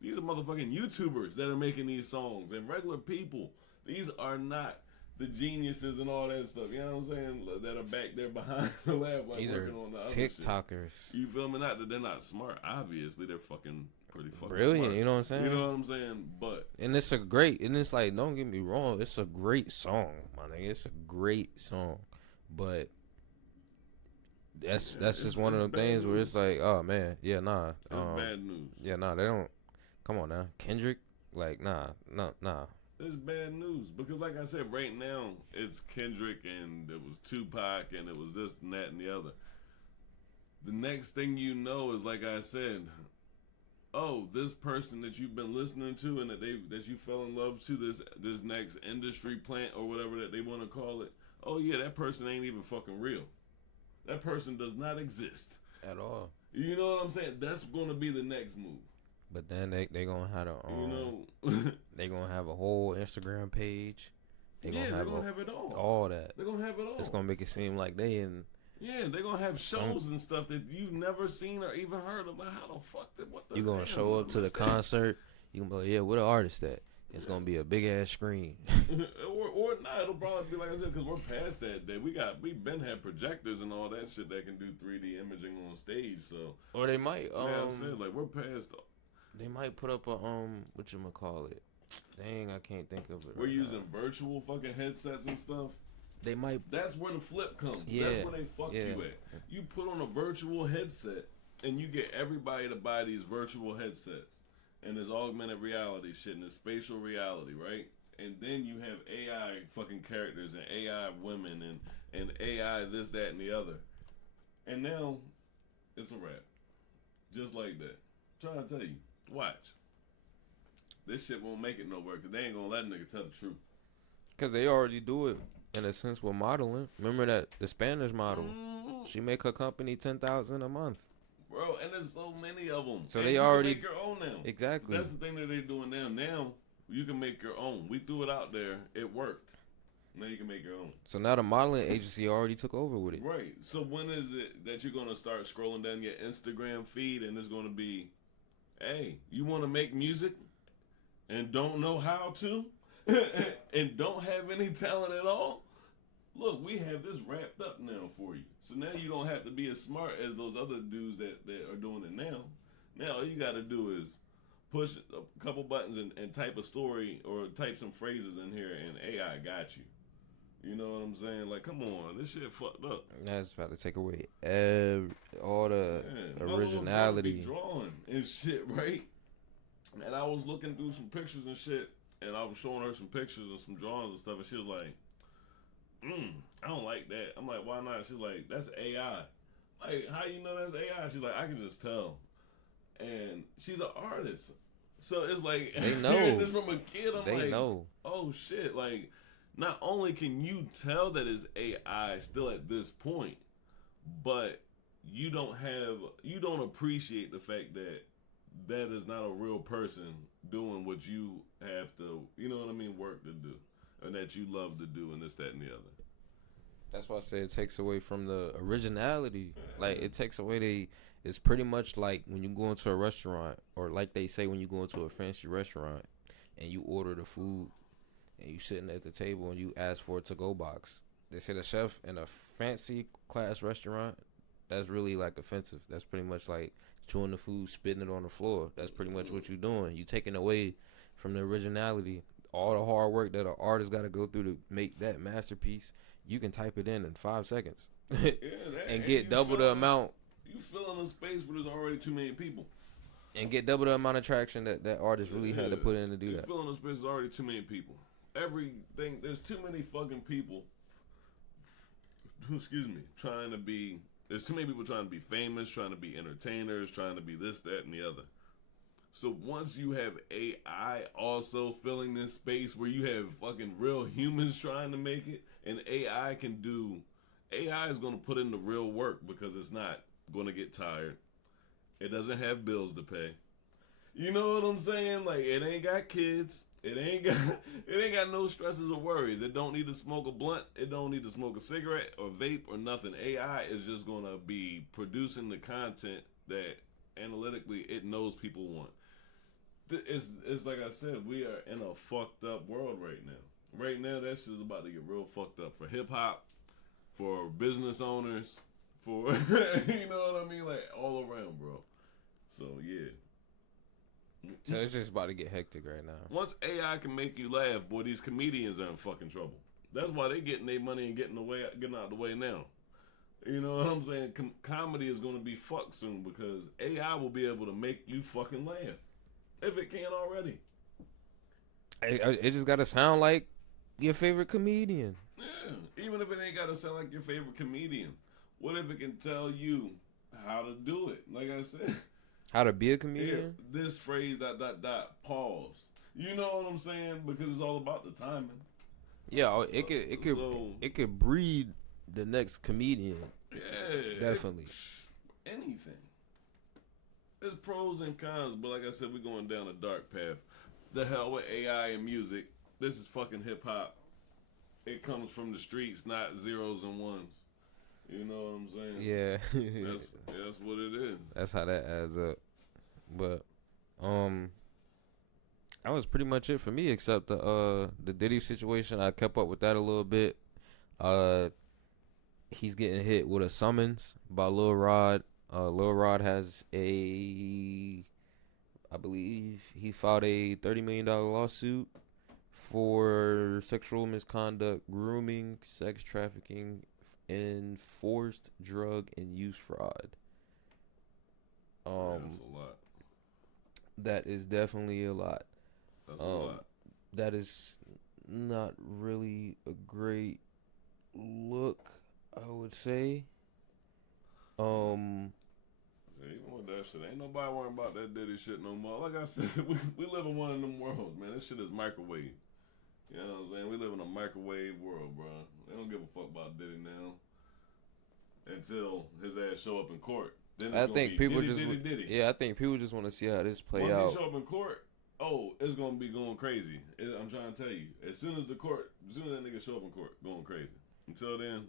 these are motherfucking YouTubers that are making these songs, and regular people. These are not the geniuses and all that stuff, you know what I'm saying, that are back there behind the lab, like, These working are on the other TikTokers. shit. You feel me? Not that they're not smart. Obviously, they're pretty fucking Brilliant, smart. you know what I'm saying? You know what I'm saying? But and it's a great, and it's like, don't get me wrong, it's a great song, my nigga. It's a great song, but that's just one of them things where it's like, oh man, yeah, nah, it's bad news. yeah, nah, they don't. Come on now, Kendrick, like, nah. It's bad news because, like I said, right now it's Kendrick and it was Tupac and it was this and that and the other. The next thing you know is, like I said, oh, this person that you've been listening to and that you fell in love to, this next industry plant or whatever that they want to call it. Oh yeah, that person ain't even fucking real. That person does not exist At all. You know what I'm saying? That's going to be the next move. But then they gonna have a You know, they gonna have a whole Instagram page. they're gonna have it all. All that. They're gonna have it all. It's gonna make it seem like they in. Yeah, they're gonna have shows and stuff that you've never seen or even heard of. Like, how the fuck what the You gonna show up to the concert? You gonna be like, yeah, where the artist at? It's gonna be a big ass screen. or not. It'll probably be like I said, because we're past that day. We've been had projectors and all that shit that can do 3D imaging on stage. So or they might. yeah, I said, like, we're past. They might put up a whatchamacallit. Dang, I can't think of it. We're using virtual fucking headsets and stuff. They might. That's where the flip comes. Yeah, That's where they fuck you at. You put on a virtual headset and you get everybody to buy these virtual headsets. And there's augmented reality shit and there's spatial reality, right? And then you have AI fucking characters and AI women and AI this, that, and the other. And now it's a wrap. Just like that. I'm trying to tell you. Watch. This shit won't make it nowhere because they ain't gonna let a nigga tell the truth. Because they already do it in a sense with modeling. Remember that the Spanish model? Mm-hmm. She make her company $10,000 a month. Bro, and there's so many of them. So and they you already can make your own now. Exactly. That's the thing that they're doing now. Now you can make your own. We threw it out there. It worked. Now you can make your own. So now the modeling agency already took over with it. Right. So when is it that you're gonna start scrolling down your Instagram feed and it's gonna be, hey, you want to make music and don't know how to and don't have any talent at all? Look, we have this wrapped up now for you. So now you don't have to be as smart as those other dudes that are doing it now. Now all you got to do is push a couple buttons and type a story or type some phrases in here, and AI got you. You know what I'm saying? Like, come on, this shit fucked up. That's about to take away all the originality. originality. Drawing and shit, right? And I was looking through some pictures and shit, and I was showing her some pictures and some drawings and stuff, and she was like, I don't like that. I'm like, why not? She's like, that's AI. Like, how you know that's AI? She's like, I can just tell. And she's an artist. So it's like, They know. hearing this from a kid, I'm They like, know. oh shit. Like, not only can you tell that it's AI still at this point, but you don't appreciate the fact that that is not a real person doing what you have to, you know what I mean, work to do. And that you love to do, and this, that, and the other. That's why I say it takes away from the originality. Like, it takes away it's pretty much like when you go into a restaurant, or like they say when you go into a fancy restaurant and you order the food and you sitting at the table and you ask for a to-go box. They say the chef in a fancy class restaurant, that's really like offensive. That's pretty much like chewing the food, spitting it on the floor. That's pretty much what you're doing. You taking away from the originality. All the hard work that an artist got to go through to make that masterpiece, you can type it in 5 seconds and get double the amount. You fill in a space where there's already too many people. And get double the amount of traction that artist really had to put in to do that. You fill in a space, there's already too many people. Everything, there's too many fucking people, excuse me, there's too many people trying to be famous, trying to be entertainers, trying to be this, that, and the other. So once you have AI also filling this space where you have fucking real humans trying to make it, and AI is going to put in the real work because it's not going to get tired. It doesn't have bills to pay. You know what I'm saying? Like, it ain't got kids. It ain't got no stresses or worries. It don't need to smoke a blunt. It don't need to smoke a cigarette or vape or nothing. AI is just going to be producing the content that analytically it knows people want. It's like I said, we are in a fucked up world right now. Right now, that shit is about to get real fucked up for hip hop, for business owners, for you know what I mean, like all around, bro. So yeah. So it's just about to get hectic right now. Once AI can make you laugh, boy, these comedians are in fucking trouble. That's why they getting their money and getting out of the way now. You know what I'm saying? Comedy is going to be fucked soon because AI will be able to make you fucking laugh. If it can't already. It just got to sound like your favorite comedian. Yeah, even if it ain't got to sound like your favorite comedian. What if it can tell you how to do it? Like I said. How to be a comedian? Yeah, this phrase, ... pause. You know what I'm saying? Because it's all about the timing. Yeah, it could breed the next comedian. Yeah. Definitely. Anything. There's pros and cons, but like I said, we're going down a dark path. The hell with AI and music. This is fucking hip hop. It comes from the streets, not zeros and ones. You know what I'm saying? Yeah. that's what it is. That's how that adds up. But that was pretty much it for me, except the Diddy situation. I kept up with that a little bit. He's getting hit with a summons by Lil Rod. Lil Rod has I believe he filed a $30 million lawsuit for sexual misconduct, grooming, sex trafficking, and forced drug and use fraud. That's a lot. That is definitely a lot. That's a lot. That is not really a great look, I would say. Even with that shit, ain't nobody worrying about that Diddy shit no more. Like I said, we live in one of them worlds, man. This shit is microwave. You know what I'm saying? We live in a microwave world, bro. They don't give a fuck about Diddy now until his ass show up in court. Then I think people Diddy. Yeah, I think people just want to see how this play Once out. Once he show up in court, it's gonna be going crazy. I'm trying to tell you. As soon as that nigga show up in court, going crazy. Until then,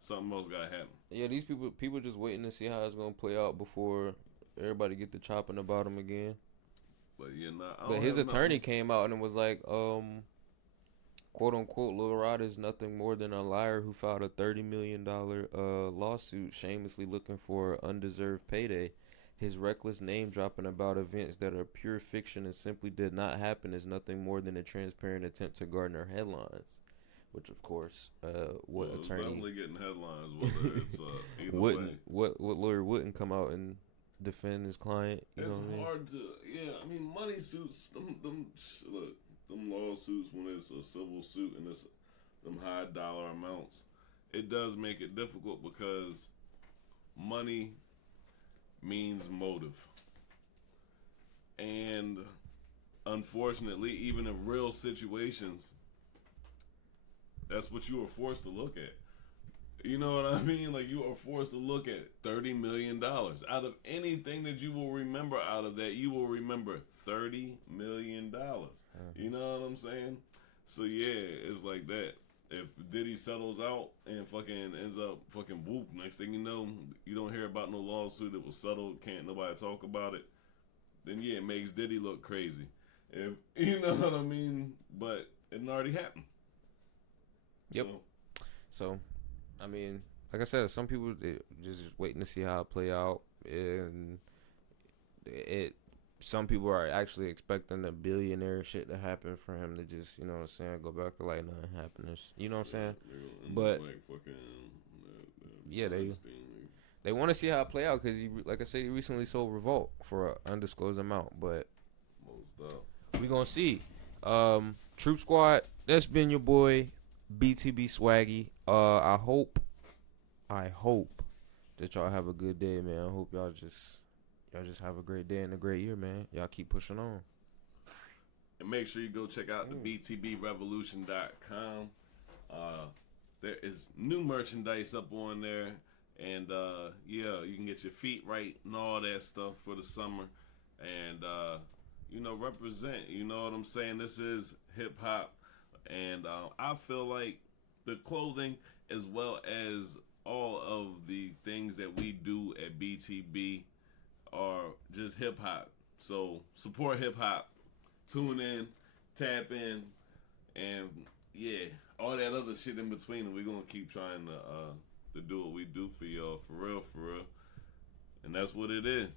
something else gotta happen. Yeah, these people just waiting to see how it's gonna play out before everybody get to chopping about him again. But yeah, but his attorney came out and was like, quote unquote, Lil Rod is nothing more than a liar who filed a $30 million lawsuit shamelessly looking for undeserved payday. His reckless name dropping about events that are pure fiction and simply did not happen is nothing more than a transparent attempt to garner headlines. Which, of course, what Well, attorney definitely getting headlines, whether it's either wouldn't way. what lawyer wouldn't come out and defend his client? You It's know what I mean? hard to, yeah. I mean, money suits, look, them lawsuits when it's a civil suit and it's them high dollar amounts, it does make it difficult because money means motive, and unfortunately, even in real situations, that's what you are forced to look at. You know what I mean? Like, you are forced to look at $30 million. Out of anything that you will remember out of that, you will remember $30 million. You know what I'm saying? So, yeah, it's like that. If Diddy settles out and fucking ends up fucking whoop, next thing you know, you don't hear about no lawsuit that was settled, can't nobody talk about it, then yeah, it makes Diddy look crazy. If you know what I mean? But it already happened. Yep. So, I mean, like I said, some people just waiting to see how it play out, and some people are actually expecting the billionaire shit to happen for him to just, you know what I'm saying, go back to like nothing happened. You know what I'm saying? But like fucking, yeah, they want to see how it play out because, like I said, he recently sold Revolt for an undisclosed amount. But we gonna see. Troop Squad. That's been your boy BTB Swaggy. I hope that y'all have a good day, man. I hope y'all just have a great day and a great year, man. Y'all keep pushing on. And make sure you go check out the btbrevolution.com. There is new merchandise up on there. And, yeah, you can get your feet right and all that stuff for the summer. And, you know, represent. You know what I'm saying? This is hip-hop. And I feel like the clothing as well as all of the things that we do at BTB are just hip-hop. So support hip-hop. Tune in, tap in, and yeah, all that other shit in between. And we're going to keep trying to do what we do for y'all, for real. And that's what it is.